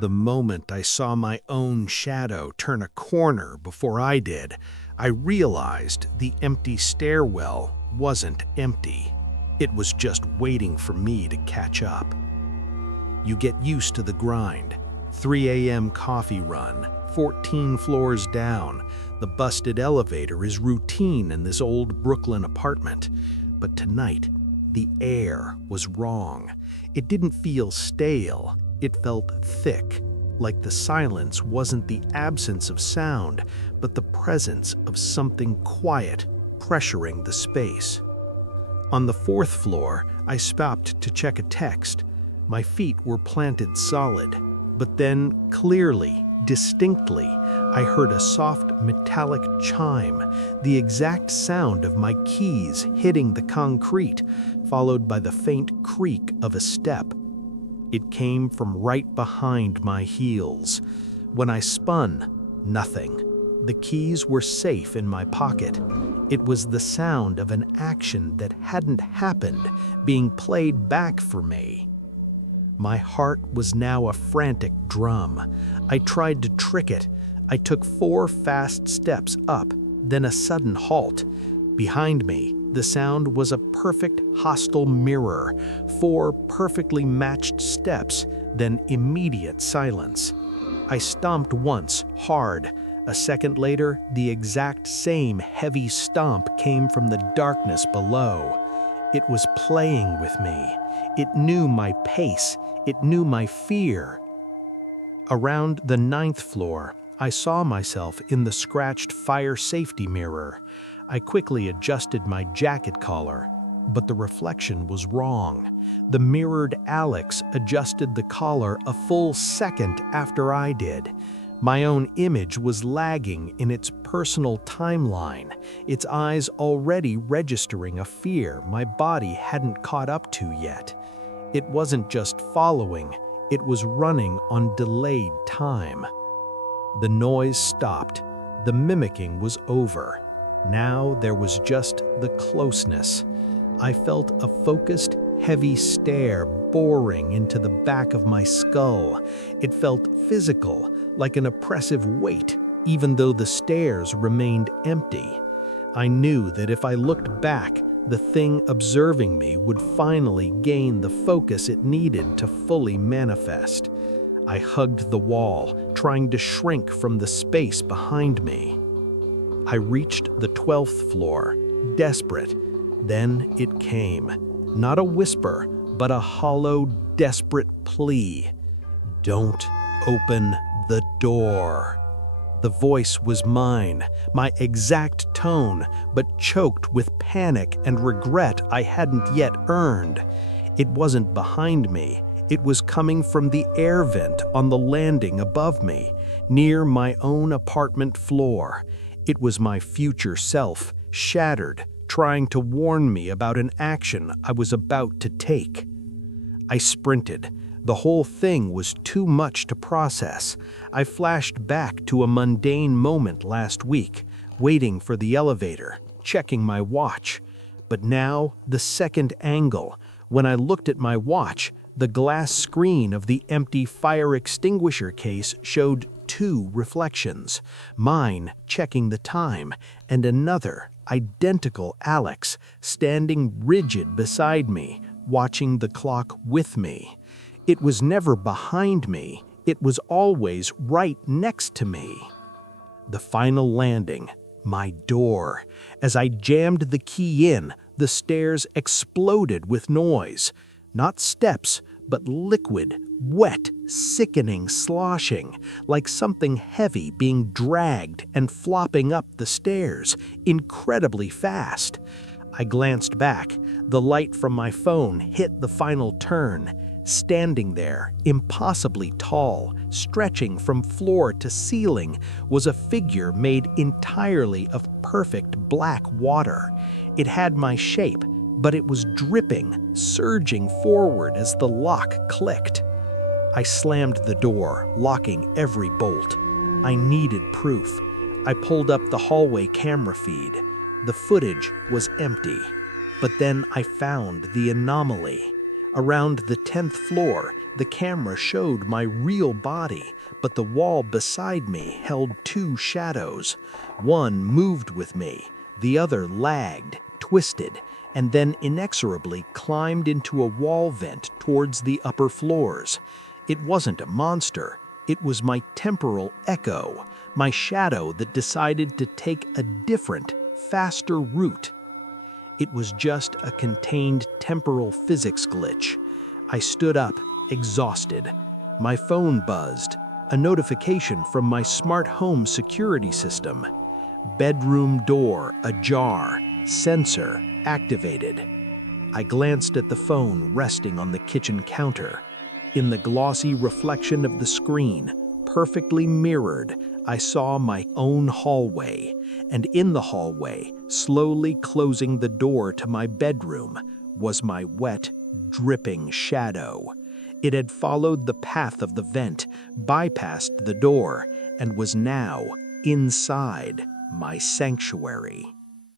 The moment I saw my own shadow turn a corner before I did, I realized the empty stairwell wasn't empty. It was just waiting for me to catch up. You get used to the grind. 3 a.m. coffee run, 14 floors down. The busted elevator is routine in this old Brooklyn apartment. But tonight, the air was wrong. It didn't feel stale. It felt thick, like the silence wasn't the absence of sound, but the presence of something quiet pressuring the space. On the 4th floor, I stopped to check a text. My feet were planted solid, but then clearly, distinctly, I heard a soft metallic chime, the exact sound of my keys hitting the concrete, followed by the faint creak of a step. It came from right behind my heels. When I spun, nothing. The keys were safe in my pocket. It was the sound of an action that hadn't happened being played back for me. My heart was now a frantic drum. I tried to trick it. I took 4 fast steps up, then a sudden halt. Behind me, the sound was a perfect hostile mirror. 4 perfectly matched steps, then immediate silence. I stomped once, hard. A second later, the exact same heavy stomp came from the darkness below. It was playing with me. It knew my pace. It knew my fear. Around the 9th floor, I saw myself in the scratched fire safety mirror. I quickly adjusted my jacket collar, but the reflection was wrong. The mirrored Alex adjusted the collar a full second after I did. My own image was lagging in its personal timeline, its eyes already registering a fear my body hadn't caught up to yet. It wasn't just following, it was running on delayed time. The noise stopped. The mimicking was over. Now there was just the closeness. I felt a focused, heavy stare boring into the back of my skull. It felt physical, like an oppressive weight, even though the stairs remained empty. I knew that if I looked back, the thing observing me would finally gain the focus it needed to fully manifest. I hugged the wall, trying to shrink from the space behind me. I reached the 12th floor, desperate. Then it came. Not a whisper, but a hollow, desperate plea. "Don't open the door." The voice was mine, my exact tone, but choked with panic and regret I hadn't yet earned. It wasn't behind me. It was coming from the air vent on the landing above me, near my own apartment floor. It was my future self, shattered, trying to warn me about an action I was about to take. I sprinted. The whole thing was too much to process. I flashed back to a mundane moment last week, waiting for the elevator, checking my watch. But now, the second angle. When I looked at my watch, the glass screen of the empty fire extinguisher case showed 2 reflections, mine checking the time, and another, identical Alex, standing rigid beside me, watching the clock with me. It was never behind me, it was always right next to me. The final landing, my door. As I jammed the key in, the stairs exploded with noise. Not steps, but liquid, wet, sickening sloshing, like something heavy being dragged and flopping up the stairs, incredibly fast. I glanced back. The light from my phone hit the final turn. Standing there, impossibly tall, stretching from floor to ceiling, was a figure made entirely of perfect black water. It had my shape, but it was dripping, surging forward as the lock clicked. I slammed the door, locking every bolt. I needed proof. I pulled up the hallway camera feed. The footage was empty. But then I found the anomaly. Around the 10th floor, the camera showed my real body, but the wall beside me held two shadows. One moved with me, the other lagged, twisted, and then inexorably climbed into a wall vent towards the upper floors. It wasn't a monster, it was my temporal echo, my shadow that decided to take a different, faster route. It was just a contained temporal physics glitch. I stood up, exhausted. My phone buzzed, a notification from my smart home security system. Bedroom door ajar, sensor activated. I glanced at the phone resting on the kitchen counter. In the glossy reflection of the screen, perfectly mirrored, I saw my own hallway, and in the hallway, slowly closing the door to my bedroom, was my wet, dripping shadow. It had followed the path of the vent, bypassed the door, and was now inside my sanctuary.